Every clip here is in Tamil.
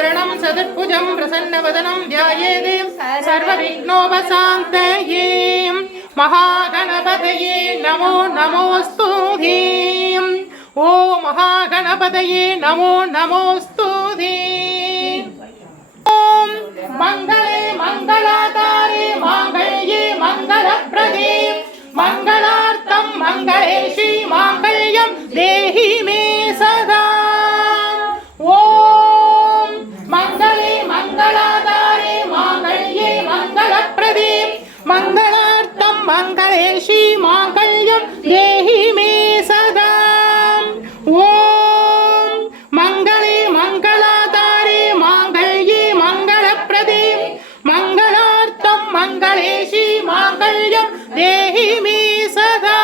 शुक्लाम्बरधरं सदत्भुजं प्रसन्नवदनं ध्यायेत् सर्वविघ्नोपशान्तये महागणपतये नमो नमोऽस्तु ओ महागणपतये नमो नमोऽस्तु ओम मंगले मंगलातारे मांगल्ये मंगलप्रदे मंगलार्थं मंगलेशी मांगल्यं देहि मे सदा ओम मंगले मंगलातारे मांगल्ये मंगलप्रदे मंगलार्थं मंगलेशी मांगल्यं देहि मे सदा ओम मंगले मंगलातारे मांगल्ये मंगलप्रदे मंगलार्थं मंगलेशी मांगल्यं देहि मे सदा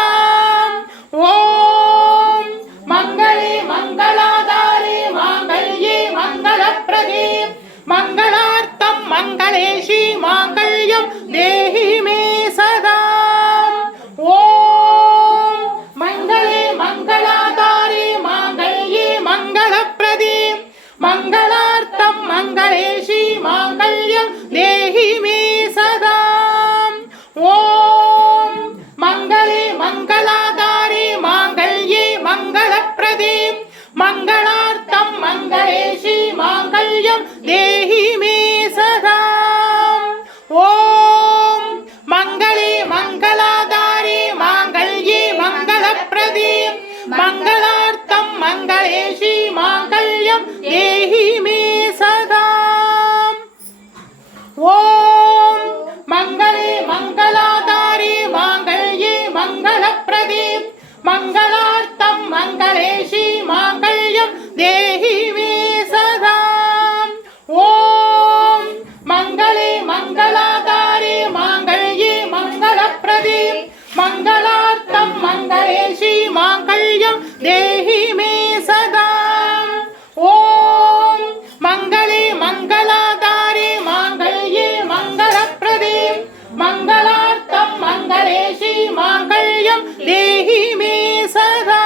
ओम मंगले मंगलातारे मांगल्ये मंगलप्रदे मंगलार्थं मंगलेशी मांगल्यं देहि मे सदा ओम मंगले मंगलातारे मांगल्ये मंगलप्रदे मंगलार्थं मंगलेशी मांगल्यं देहि मे सदा ओम मंगले मंगलातारे मांगल्ये मंगलप्रदे मंगलार्थं मंगलेशी मांगल्यं देहि मे सदा ओम मंगले मंगलातारे मांगल्ये मंगलप्रदे मंगलार्थं मंगलेशी मांगल्यं देहि मे सदा ओम मंगले मंगलातारे मांगल्ये मंगलप्रदे मंगलार्थं मंगलेशी मांगल्यं देहि मे सदा ओम मंगले मंगलातारे मांगल्ये मंगलप्रदे मंगलार्थं मंगलेशी मांगल्यं देहि मे सदा ओम मंगले मंगलातारे मांगल्ये मंगलप्रदे मंगलार्थं मंगलेशी मांगल्यं देहि मे सदा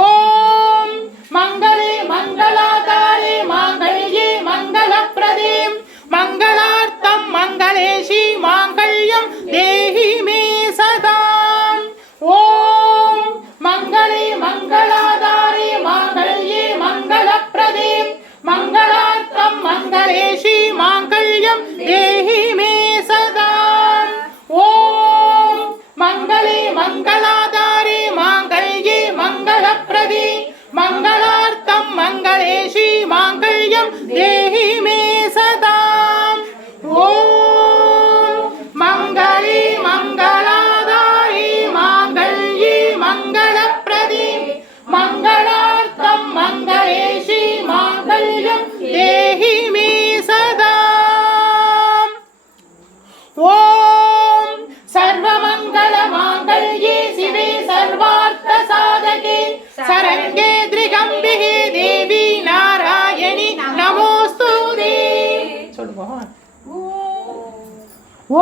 ओम मंगले मंगलातारे मांगल्ये मंगलप्रदे मंगलार्थं मंगलेशी मांगल्यं देहि मे सदा ओम मंगले मंगलातारे मांगल्ये मंगलप्रदे मंगलार्थं मंगलेशी मांगल्यं देहि मे सदा ओम मंगले मंगलातारे मांगल्ये मंगलप्रदे मंगलार्थं मंगलेशी मांगल्यं देहि मे सदा ओम मंगले मंगलातारे मांगल्ये मंगलप्रदे मंगलार्थं मंगलेशी मांगल्यं देहि मे सदा ओम सर्वमंगलमांगल्ये शिवे सर्वार्थसाधके शरण्ये त्र्यम्बके देवी नारायणि नमोस्तुते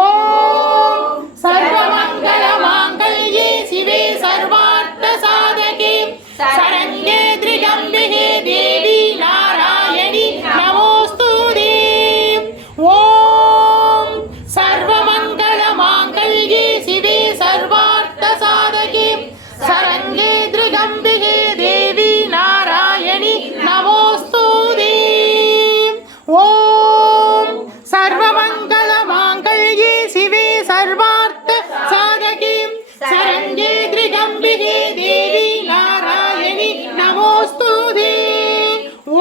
ओम सर्वमंगलमांगल्ये शिवे सर्वार्थसाधके शरण्ये त्र्यम्बके देवी नारायणि नमोस्तुते ओम सर्वमंगलमांगल्ये शिवे सर्वार्थसाधके शरण्ये त्र्यम्बके देवी नारायणि नमोस्तुते ओम सर्वमंगलमांगल्ये शिवे सर्वार्थसाधके शरण्ये त्र्यम्बके देवी नारायणि नमोस्तुते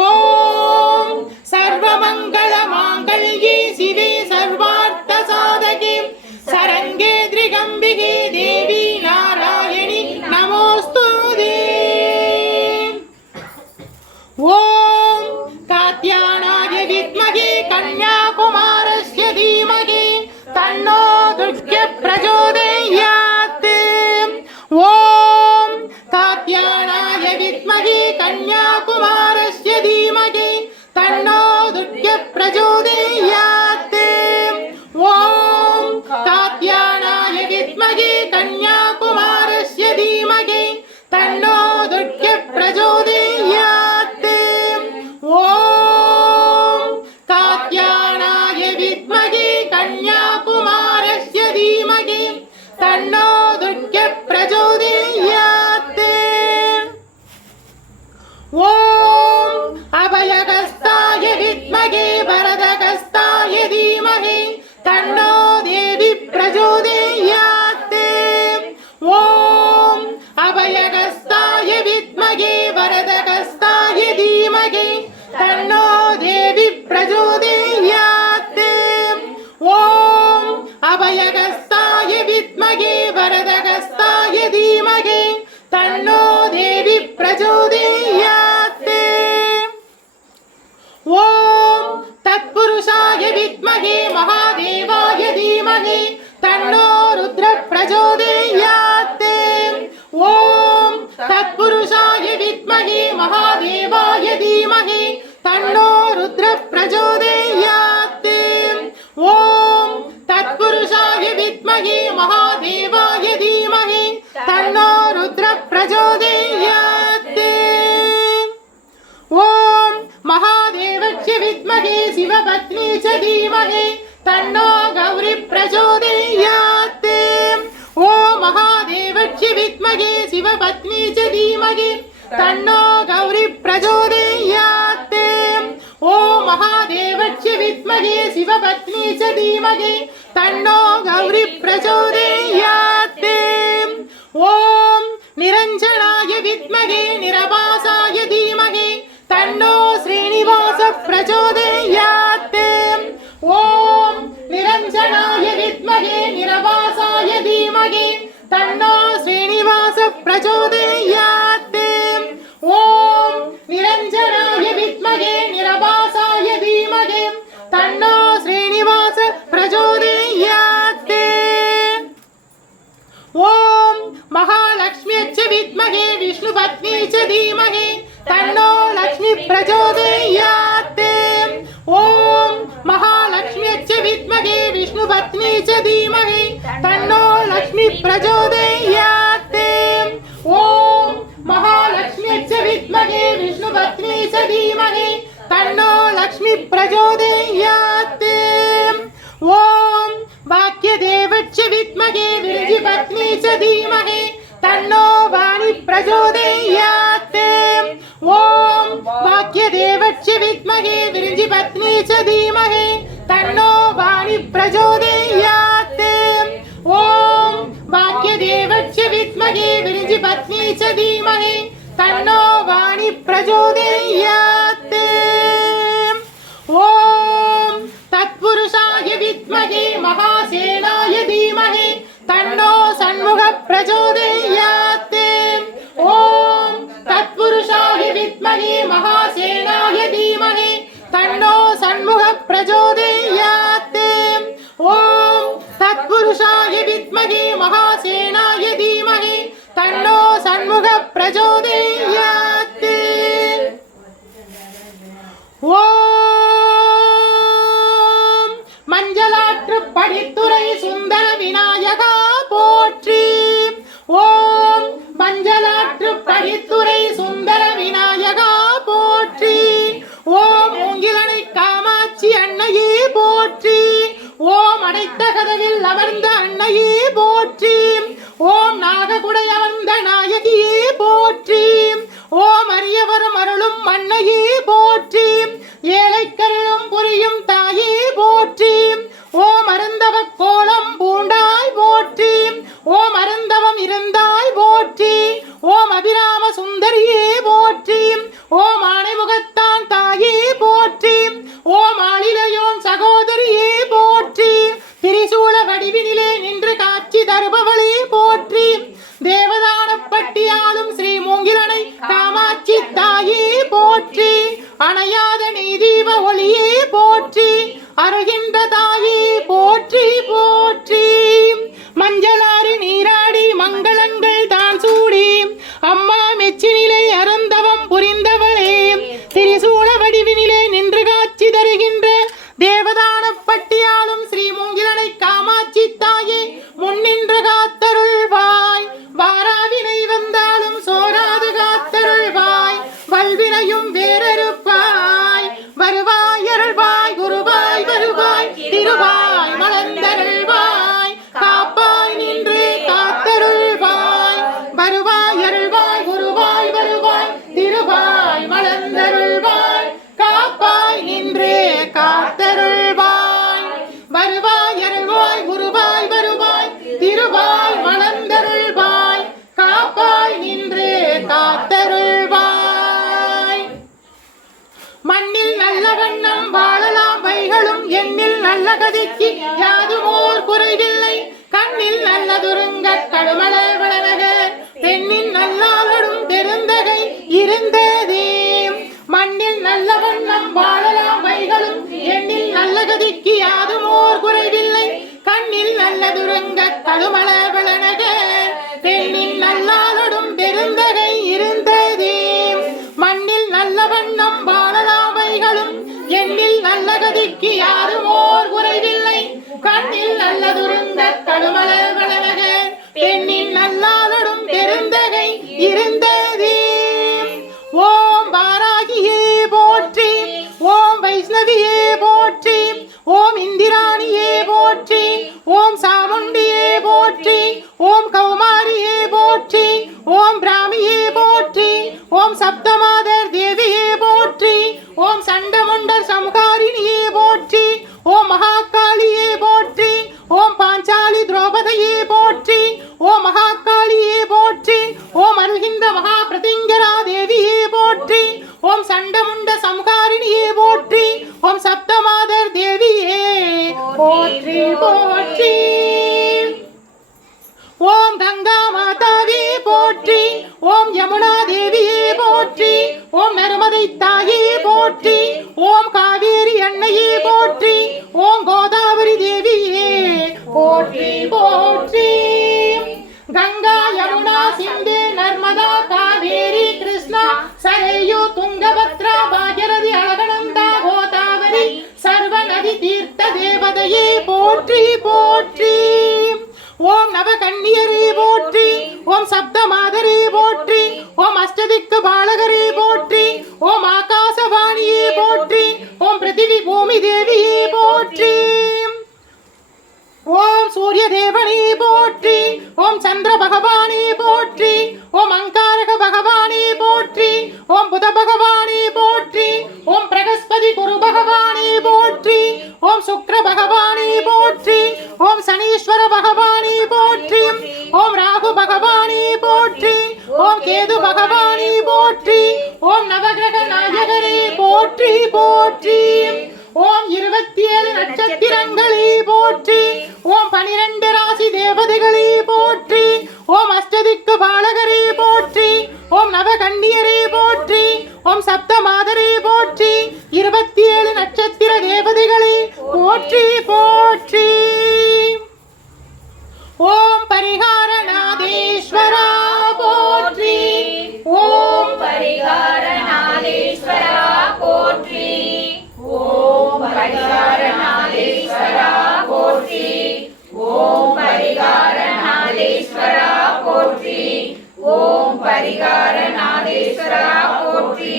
ओम सर्वमंगलमांगल्ये शिवे सर्वार्थसाधके शरण्ये त्र्यम्बके देवी नारायणि नमोस्तुते ओम कात्यायनाय विद्महे कन्याकुमारस्य धीमहि तन्नो दुर्गे प्रचोदयात् ओम कात्यायनाय विद्महे कन्याकुमारस्य धीमहि तन्नो दुर्गे प्रचोदयात् ओम कात्यायनाय विद्महे कन्याकुमारस्य धीमहि तन्नो दुर्गे प्रचोदयात् ओम तत्पुरुषाय विद्महे महादेवाय धीमहि तन्नो रुद्र प्रचोदयात् ओम तत्पुरुषाय विद्महे महादेवाय धीमहि तन्नो रुद्र प्रचोदयात् ओम तत्पुरुषाय विद्महे महादेवाय धीमहि तन्नो रुद्र प्रचोदयात् ओम महादेवस्य विद्महे शिवपत्नी च धीमहि तन्नो गौरी प्रचोदयात् ओम महादेवस्य विद्महे शिवपत्नी च धीमहि तन्नो गौरी प्रचोदयात् ओम महादेवस्य विद्महे शिवपत्नी च धीमहि तन्नो गौरी प्रचोदयात् ओम निरंजनाय विद्महे निरभासाय धीमहि तन्नो श्रीनिवास प्रचोदयात् ओम निरंजनाय विद्महे निरभासाय धीमहि तन्नो श्रीनिवास प्रचोदयात् ओम निरंजनाय विद्महे निरभासाय धीमहि तन्नो श्रीनिवास प्रचोदयात् ओम महालक्ष्म्यै विद्महे विष्णुपत्नी च धीमहि तन्नो लक्ष्मी प्रचोदयात् ओम महालक्ष्म्यै विद्महे विष्णुपत्नी च धीमहि तन्नो लक्ष्मी प्रचोदयात् ओम महालक्ष्म्यै विद्महे विष्णुपत्नी च धीमहि तन्नो लक्ष्मी प्रचोदयात् ओम भाग्यदेवस्य विद्महे विरजिपत्नी च धीमहि तन्नो वाणी प्रचोदयात् ओम भाग्यदेवस्य विद्महे विरजिपत्नी च धीमहि तन्नो वाणी प्रचोदयात् ओम भाग्यदेवस्य विद्महे विरजिपत्नी च धीमहि तन्नो वाणी प्रचोदयात् ओम तत्पुरुषाय विद्महे महासेनाय धीमहि तन्नो षण्मुख प्रचोदयात् ओम तत्पुरुषाय विद्महे महासेनाय धीमहि तन्नो षण्मुख प्रचोदयात् ओम तत्पुरुषाय विद्महे महासेनाय धीमहि तन्नो षण्मुख प्रचोदयात् ओम मंजलाற்று படித்துறை சுந்தர விநாயகா போற்றி ஓம் மஞ்சளாற்று படித்துறை சுந்தர விநாயகா போற்றி ஓம் மூங்கிலனை காமாட்சி அன்னையே போற்றி ஓம் அடைத்த கதவில் அமர்ந்த அன்னையே போற்றி ஓம் நாககுடை அமர்ந்த நாயகியே போற்றி ஓம் அரியவரும் அருளும் அன்னையே போற்றி ஏழைக்கருளும் புரியும் தாயே போற்றி ஓம் அருந்தவ கோலம் பூண்டாய் போற்றி ஓம் அருந்தவம் இருந்தாய் போற்றி ஓம் அபிராம சுந்தரியே போற்றி ஓம் ஆணைமுகத்தான் தாயே போற்றி ஓம் ஆளிலையோன் சகோதரியே போற்றி திரிசூல வடிவினிலே நின்று காட்சி தருபவளே போற்றி தேவதானப்பட்டியாளும் ஸ்ரீ மூங்கிலனை காமாட்சி தாயே போற்றி அணையாத நீதீப ஒளியே போற்றி அருகின்ற தாயே போற்றி போற்றி மஞ்சளாறு நீராடி மங்களங்கள் தான் சூடி அம்மா மெச்சினிலை அருந்தவம் புரிந்தவளே திரிசூல வடிவினிலே நின்று காட்சி தருகின்ற தேவதானப்பட்டியாளும் ஸ்ரீ மூங்கிலனை காமாட்சி தாயே முன்னின்று காத்தருள்வாய் வாராவினை வந்தாலும் சோராது காத்தருள்வாய் வல்வினையும் வேறறுப்பாய் வருவாய் அருள்வாய் குருவாய் வருவாய் திருவாய் மலர்ந்த நல்ல கதிக்கு யாரும் ஓர் குறைவில்லை கண்ணில் நல்லதுருந்த கடுமலவளக பெண்ணின் நல்லாதடும் பெருந்தகை இருந்ததே. ஓம் வாராகியே போற்றி, ஓம் வைஷ்ணவியே போற்றி, ஓம் இந்திராணியே போற்றி, ஓம் சாமுண்டியே போற்றி, ஓம் கௌமாரியே போற்றி, ஓம் பிராமியே போற்றி, ஓம் சப்தமாதர் தேவியே போற்றி, ஓம் சண்டமுண்டர் சம்ஹாரிணியே போற்றி, ஓம் மகாகாளியே போற்றி, ஓம் பாஞ்சாலி திரௌபதியே போற்றி, ஓம் மகாகாளியே போற்றி, ஓம் அருகின்ற மகா பிரதிங்கரா தேவியே போற்றி, ஓம் சண்டமுண்ட சம்ஹாரிணியே போற்றி, ஓம் சப்தமாதர் தேவியே போற்றி போற்றி. ஓம் கங்கா மாதாவே போற்றி, ஓம் யமுனா தேவியே போற்றி, ஓம் நர்மதை தாயே போற்றி, ஓம் காவேரி அன்னையே போற்றி, ஓம் கோதாவரி தேவியே போற்றி போற்றி. கங்கா யமுனா சிந்து நர்மதா காவேரி கிருஷ்ணா சரயு துங்கபத்ரா பாகீரதி அழகநந்தா கோதாவரி சர்வ நதி தீர்த்த தேவதையே போற்றி போற்றி. ஓம் நவகன்னியரே போற்றி, ஓம் சப்த மாதரே போற்றி, ஓம் அஷ்டதிக்கு பாலகரே போற்றி, ஓம் ஆகாசவாணியே போற்றி, ஓம் பிருத்திவி பூமி தேவியே போற்றி. ஓம் சூரிய தேவனே போற்றி, ஓம் சந்திர பகவானே போற்றி, ஓம் அங்காரக பகவானே போற்றி, ஓம் புத பகவானே போற்றி, ஓம் பிரகஸ்பதி குரு பகவானே போற்றி, ஓம் சுக்ர பகவானே போற்றி, ஓம் சனீஸ்வர பகவானே போற்றி, ஓம் ராகு பகவானே போற்றி, ஓம் கேது பகவானே போற்றி, ஓம் நவகிரக நாயகரே போற்றி போற்றி. ஓம் 27 நட்சத்திரங்களே போற்றி, ஓம் 12 ராசி தேவதைகளே போற்றி, ஓம் அஷ்டதிக்கு பாலகரே போற்றி, ஓம் நவகன்னியரே போற்றி, ஓம் சப்த மாதரே போற்றி, 27 நட்சத்திர தேவதைகளே போற்றி போற்றி. ஓம் பரிகாரநாதேஸ்வரா போற்றி, ஓம் பரிகாரநாதேஸ்வரா போற்றி, ஓம் பரிகாரநாதேஸ்வரா போற்றி, ஓம் பரிகாரநாதேஸ்வரா போற்றி, ஓம் பரிகாரநாதேஸ்வரா போற்றி,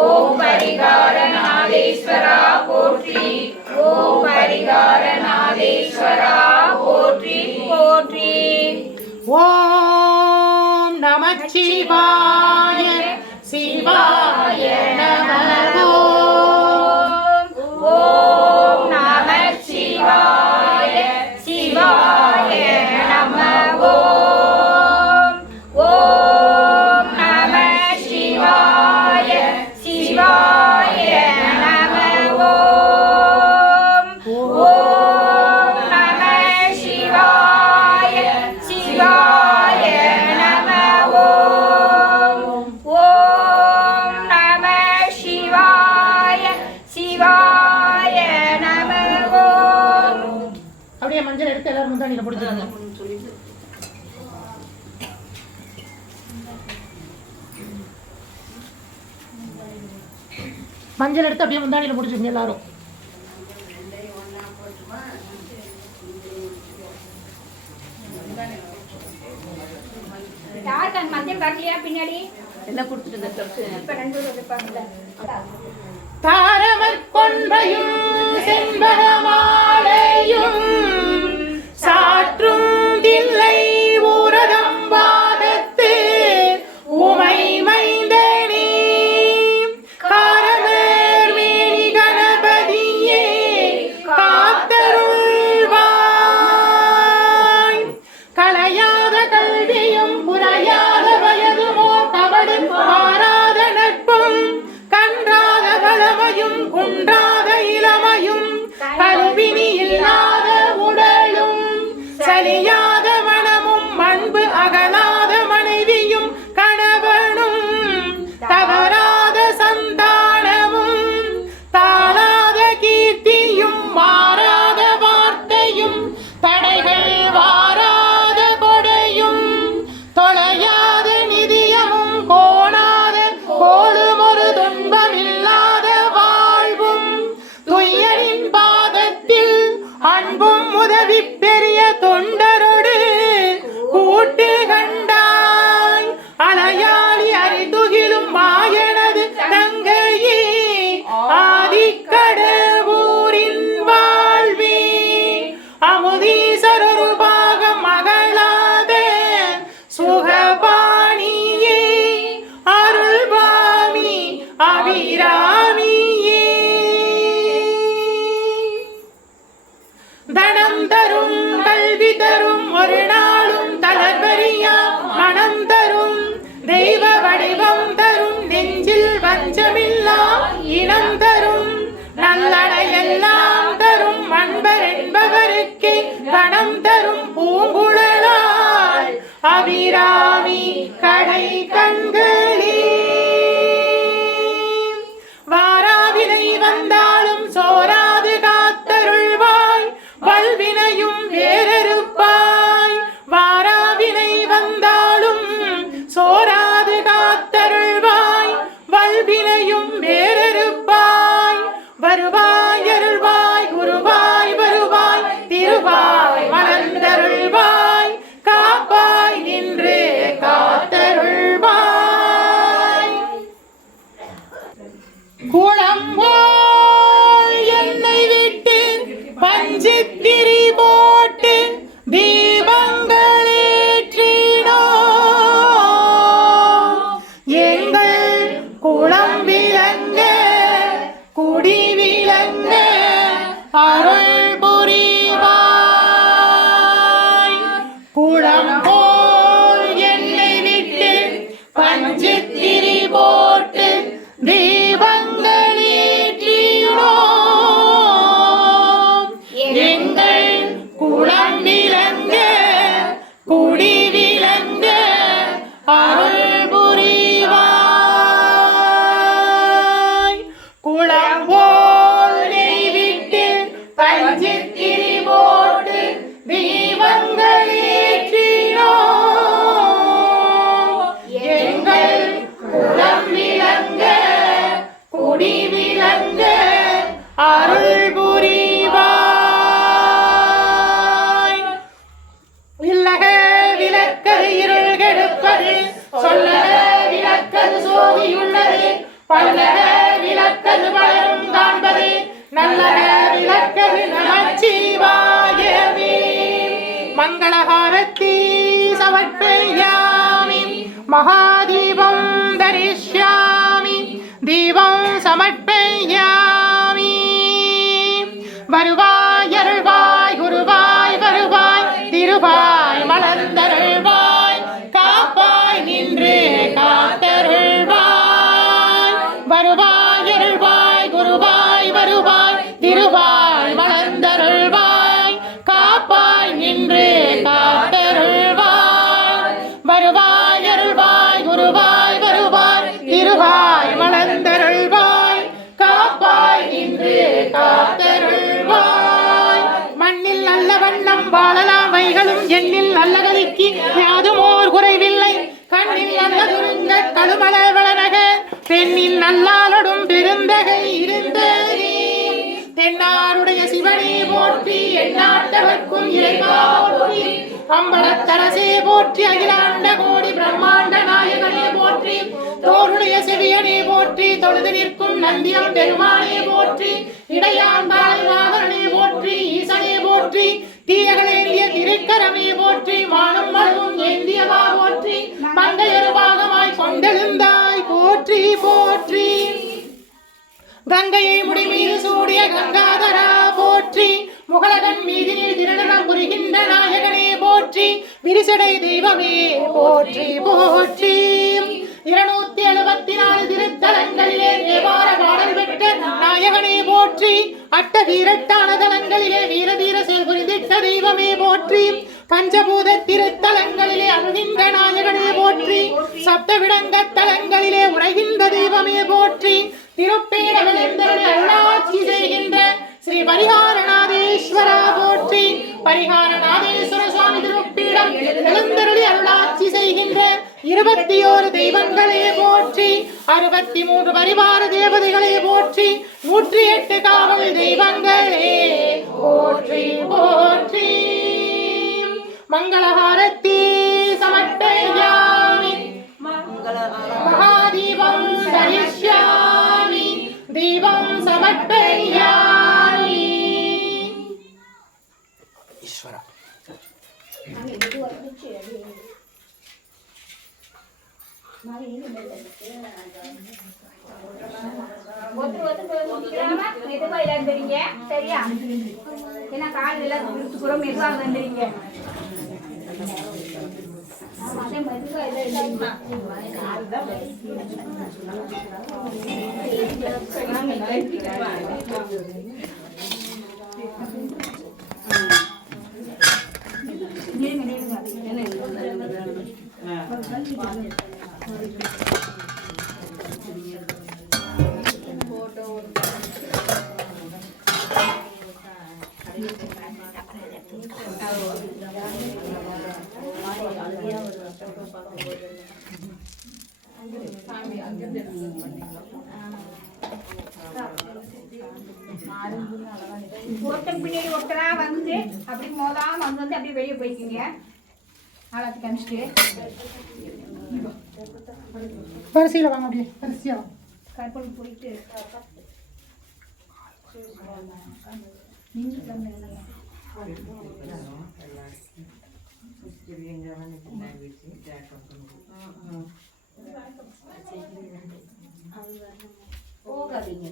ஓம் பரிகாரநாதேஸ்வரா போற்றி, ஓம் பரிகாரநாதேஸ்வரா போற்றி போற்றி. ஓம் நமச்சிவாய சிவாய நமः. ஓம் நமச்சிவாய சிவாய நமः. ஓம் நமசிவாய சிவாய நமः. ஓம் நமசிவாய சிவாய நமः. ஓம் நமசிவாய சிவாய நமः. அப்படியே மஞ்சள் எடுத்து எல்லாரும் முந்தானியில பிடிச்சிருங்க. மஞ்சள் எடுத்து அப்படியே முந்தானியில பிடிச்சிருங்க எல்லாரும். யாருக்கு அந்த மஞ்சள் வரலையா பின்னாடி என்ன கொடுத்துட்டு இப்ப 2 இருப்பாங்கல்ல. தாரமற் கொன்றையும் செண்பகமாலையும் சாற்றும் தில்லை ஊரகம் வாதத்து உமை மைந்தனே காரமர் மேனி கணபதியே காத்தருள்வாய். கலையாத கல்வியும் புரையாத வயதுமோ கவடும் மாறாத நட்பும் கன்றாத வளமையும் குன்றாத இளமையும் கருவினி அன்பும் உதவி பெரிய தொண்டரோடு கூட்டு கண்டாய் அலையாளி அறிதுகிலும் மாயனது தங்கையே ஆதிக்கடவுரின் வாழ்வே அமுதீசரொரு பாகம் மகளாத சுகபாணியே அருள்வாமி அபிராமியே தனம் தரும் கல்வி தரும் ஒரு நாளும் தளர்வரியா மனம் தரும் தெய்வ வடிவம் தரும் நெஞ்சில் வஞ்சமில்லா இனம் தரும் நல்லடையெல்லாம் தரும் அன்பர் என்பவருக்கே கணம் தரும் பூங்குழலாய் அபிராமி கடை கண்களே வாராவினை வந்தாலும் சோராது காத்தருள்வாய் வல்வினையும் வேறறுப்பாய் வாராவினை வந்தாலும் சோராது காத்தருள்வாய் வல்வினையும் வேறறுப்பாய் வருவாய் அருள்வாய் குருவாய் வருவாய் திருவாய் மலர்ந்தருள்வாய் காப்பாய் நின்று காத்தருள்வாய் குளம்போல் என்னை விட்டு பஞ்சித்திரி போட்டு தீபங்களேற்றினோ எங்கள் குளம் விளங்க குடி விளங்க அருள் புரிவாய் குளம்போல் என்னை விட்டு பஞ்சித்திரி போட்டு தீபங்களேற்றினோ எங்கள் குளம் விளங்க குடி விளங்க அருள் புரிவாய் குளம்போல் விட்டு பஞ்சித்திரி போட்டு தீபங்களேற்றினோ எங்கள் குளம் விளங்க குடி விளங்க அருள் புரிவாய் இல்லக விளக்கது இருள் கெடுப்பது சொல்லக விளக்கது சோதியுள்ளது பல்லக விளக்கது பலரும் காண்பது நல்லக விளக்கது நமச்சிவாயவே மங்களஹாரத்தி சமர்ப்பயாமி மகாதீபம் தரிஷ்யாமி தீபம் சமர்ப்பயாமி வருவாய் அருள்வாய் குருவாய் வருவாய் திருவாய் மலர்ந்தருள்வாய் காப்பாய் நின்று காத்தருள்வாய் வருவாய் அருள்வாய் குருவாய் வருவாய் திருவாய் மலர்ந்தருள்வாய் காப்பாய் நின்று காத்தருள்வாய் வருவாய் அருள்வாய் குருவாய் வருவாய் திருவாய் மலர்ந்தருள்வாய் காப்பாய் நின்று காத்தருள்வாய் மண்ணில் நல்ல வண்ணம் வாழலாம் வைகளும் எண்ணில் நல்ல கலிக்கு யாதும் ஓர் குறைவில்லை கண்ணில் நல்ல துருங்க கழுமல வளனக பெண்ணில் நல்லாளடும் பெருந்தகை இருந்ததே தென்னாருடைய சிவனே போற்றி எந்நாட்டவர்க்கும் இறைவா போற்றி அம்பலத்தரசே போற்றி அகிலாண்ட கோடி பிரம்மாண்ட நாயகனே போற்றி தோருடைய செவியனே போற்றி தொழுது நிற்கும் நந்தியம் பெருமானே போற்றி இடையாண்டாளே போற்றி ஈசனே போற்றி தீயகளேறிய திருக்கரமே போற்றி மானம் மழுவும் ஏந்தியவா போற்றி மங்கையரு பாகமாய் கொண்டெழுந்தாய் போற்றி போற்றி கங்கையை முடிமீது சூடிய கங்காதரா போற்றி முகலகன் மீதினில் திருநடம் புரிகின்ற நாயகனே போற்றி விரிசடை தெய்வமே போற்றி போற்றி 274 திருத்தலங்களிலே தேவார பாடல் பெற்ற நாயகனே போற்றி அட்ட வீரட்டான தலங்களிலே வீரதீர செயல் புரிந்திட்ட தெய்வமே போற்றி பஞ்சபூத திருத்தலங்களிலே அருகின்ற நாயகனே போற்றி சப்தவிடங்க தலங்களிலே உரைகின்ற தெய்வமே போற்றி திருப்பேடகளில் அருளாட்சி செய்கின்ற ஸ்ரீ பரிகாரநாதேஸ்வரா போற்றி பரிகாரநாதேஸ்வர சுவாமி திருப்பீடம் எழுந்தருளி அருளாட்சி செய்கின்ற 21 தெய்வங்களே போற்றி 63 பரிவார தேவதைகளே போற்றி 108 காவல் தெய்வங்களே போற்றி மங்களஹாரதி சமர்ப்பயாமி மகாதீபம் தரிஷ்யாமி தீபம் சமர்ப்பயாமி. ஈஸ்வரா மெதுவா வந்துறீங்க சரியா? ஏன்னா கால் எல்லாம் கொடுத்துக்கிறோம், மெதுவாக வந்துறீங்க. அதே மெதுவா ஒருத்தன் பின்னாடி ஒருத்தரா வந்து அப்படி மோதாம வந்து அப்படியே வெளியே போய்க்குங்க. ஆளாத்துக்கு அனுப்பிச்சிட்டு வரிசையில் வாங்க, அப்படியே வரிசையா வாங்க. கற்பனை போயிட்டு நின்று போகாதீங்க.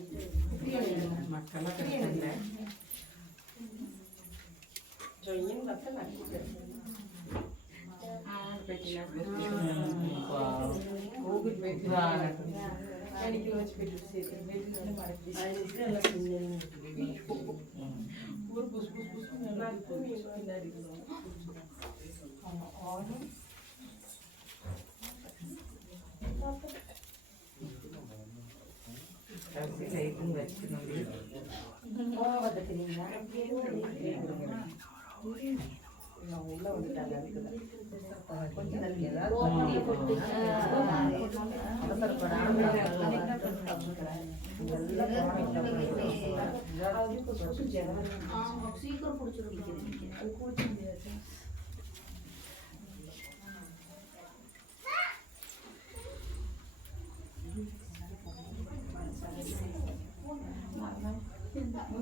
சீக்கிரம் பிடிச்சிருக்கு.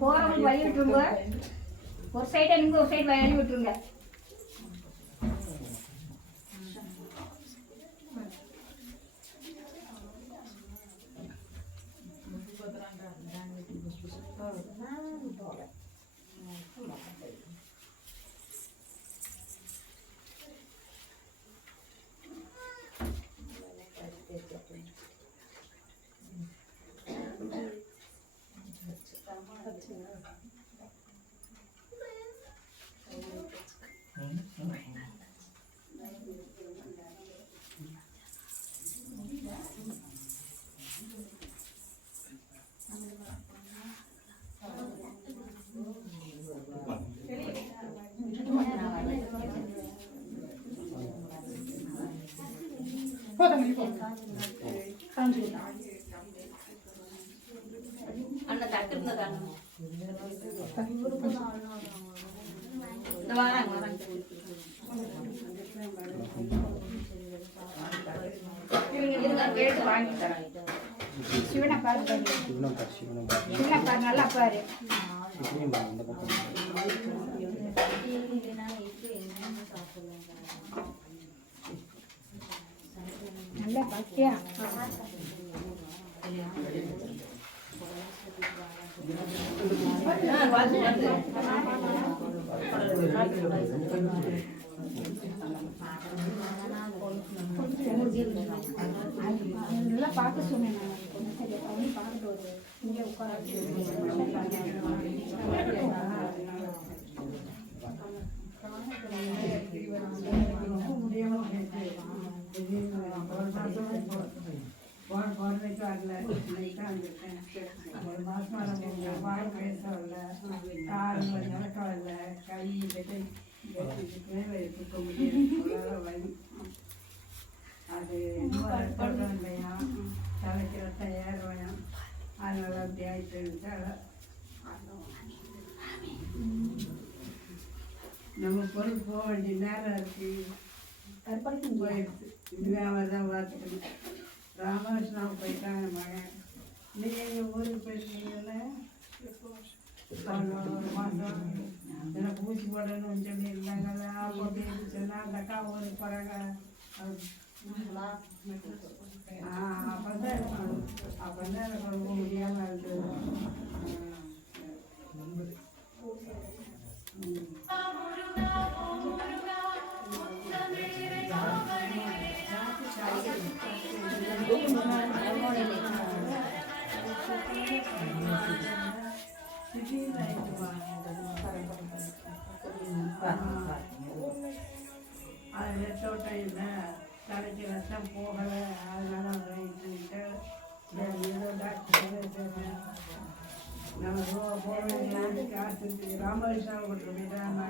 போறவங்க வழி விட்டுருங்க. ஒரு சைடை நீங்க ஒரு சைடு வழி விட்டுருங்க. அண்ணா தட்டு இருந்ததாங்க வாங்கி தரேன். சிவனை பாரு, சிவனை பாரு, நல்லா பாரு. நல்லா பாத்தியா? நல்லா பார்க்க சொன்னேன். பார்த்துட்டு ஒரு இங்கே உட்காந்து ஒரு மாசம் பேச வரல, கால் நடக்க வரல, கை மேலே இருக்க முடியாது, வலி. அது இல்லையா, தலைக்கு ரத்தம் ஏறுவையாம், அதனால அப்படி ஆயிட்டு இருந்துச்சு. நம்ம பொருள் போக வேண்டிய நேரம் இருக்கு. போயிடுச்சு. இனிமே அவர் தான் பார்த்துக்கணும். ராமகிருஷ்ணாவுக்கு போயிட்டாங்க மகன். நீங்கள் எங்கள் ஊருக்கு போயிருக்கீங்கல்ல? ஒரு மாதம் எனக்கு ஊசி போடணும்னு சொல்லியிருந்தாங்கல்ல. அப்போ அப்படின்னு சொன்னால் அந்த அக்கா ஊருக்கு போகிறாங்க. அப்போ தான் எனக்கு ரொம்ப முடியாமல் இருந்தது. அது ரத்தோட்டம் இல்லை, தலைக்கு ரத்தம் போகலை, அதனால ரைட்டு ஏதோ டாக்டர் நம்ம போக வேண்டிய காசு ராமகிருஷ்ணாவை கொண்டு போயிட்டாங்க.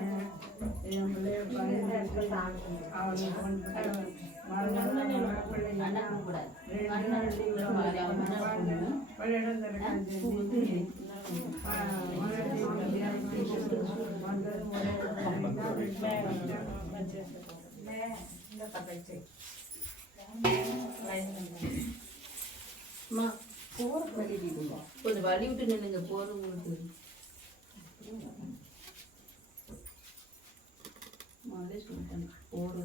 என் பிள்ளைய பயன்படுத்தி அவனுக்கு பள்ளியிடம் திறக்காது கொஞ்சம் வழி விட்டு நின்னுங்க போதும் உங்களுக்கு. முதல்ல சொல்லிட்டேன் போறது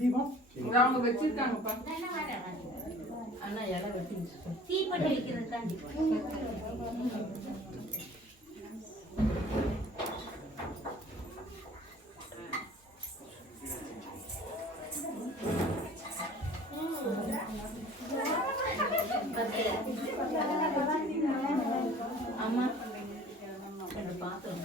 தீபம் அவங்க வச்சிருக்காங்கப்பா. அண்ணா இலை வெட்டி தீப்பெட்டி வைக்கிறது தான் அம்மா பாத்திரம்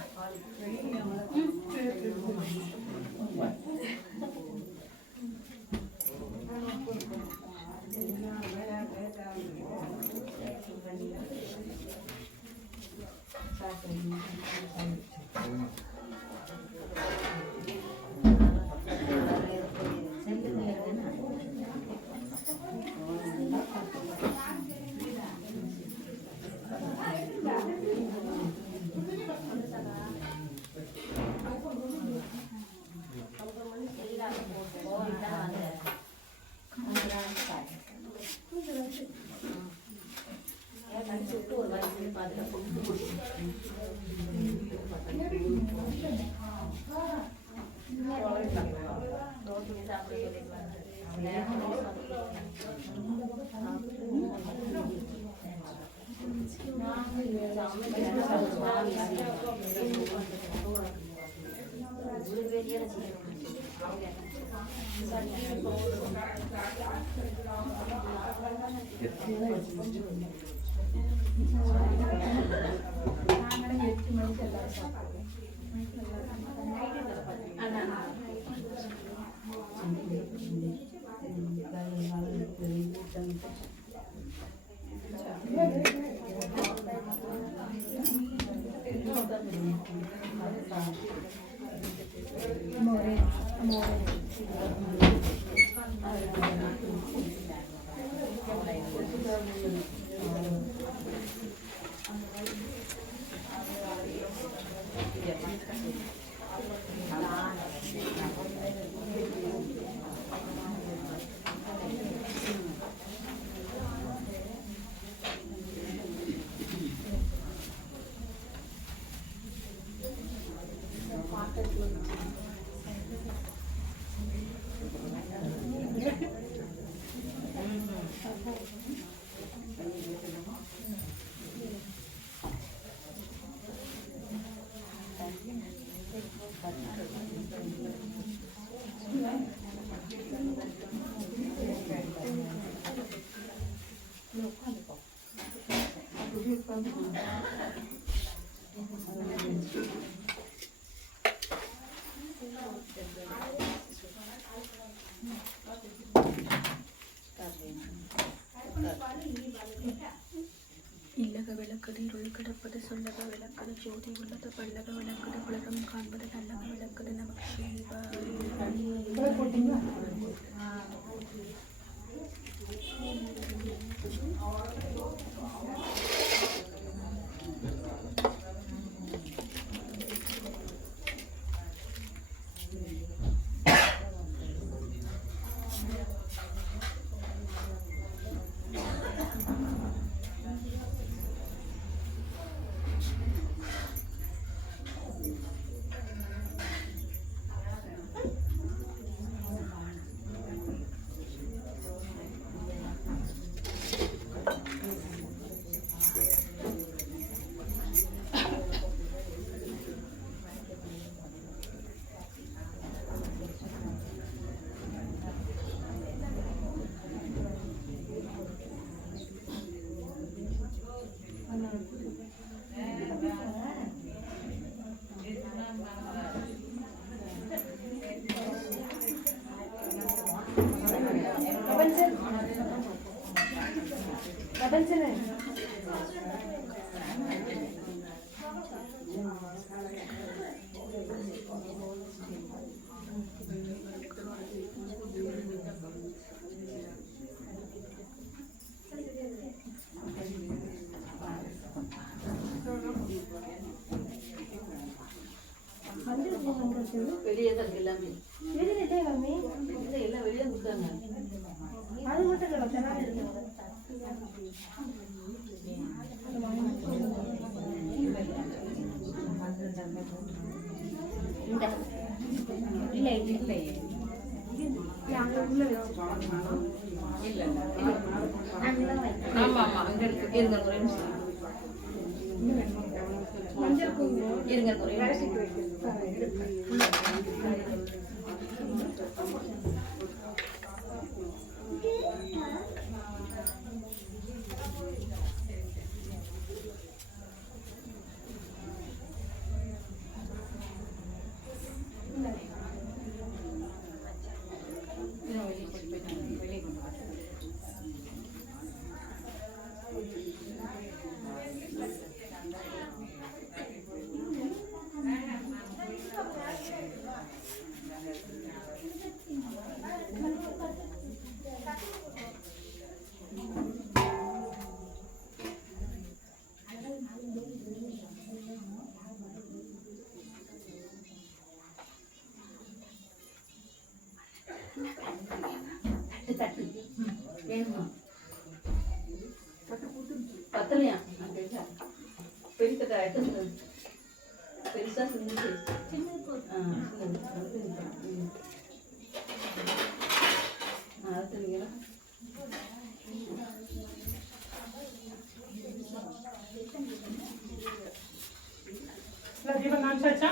இல்லக விளக்குது இருள் கிடப்பது சொல்லக விளக்குது ஜோதி உள்ளது பல்லக விளக்குது உலகம் காண்பது நல்லக விளக்குது நமக்கு வெளியே தான் இருக்கு எல்லாமே இல்லை எல்லாம் வெளியே கொடுத்தாங்க அது மட்டும் இல்லை நல்லா இருக்கு இல்லை இல்லை அங்கே உள்ள வச்சு ஆமாம் ஆமாம் அங்கே இருக்கு இருங்க ஒரு நிமிஷம் மஞ்சள் குங்குமம் இருங்க ஒரு விளக்கு வைக்கிறது பத்தலையா பெரிய தட்டை எடுத்து பெருசாக செஞ்சு அடுத்தீங்களா தீபம் காமிச்சாச்சா?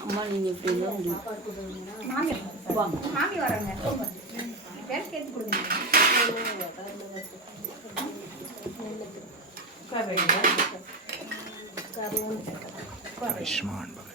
அம்மா நீங்கள் இப்படி இருந்தால் முடியும் மாமி வாங்க மாமி வராங்க பேர் கேட்டு கொடுங்க आयुष्मान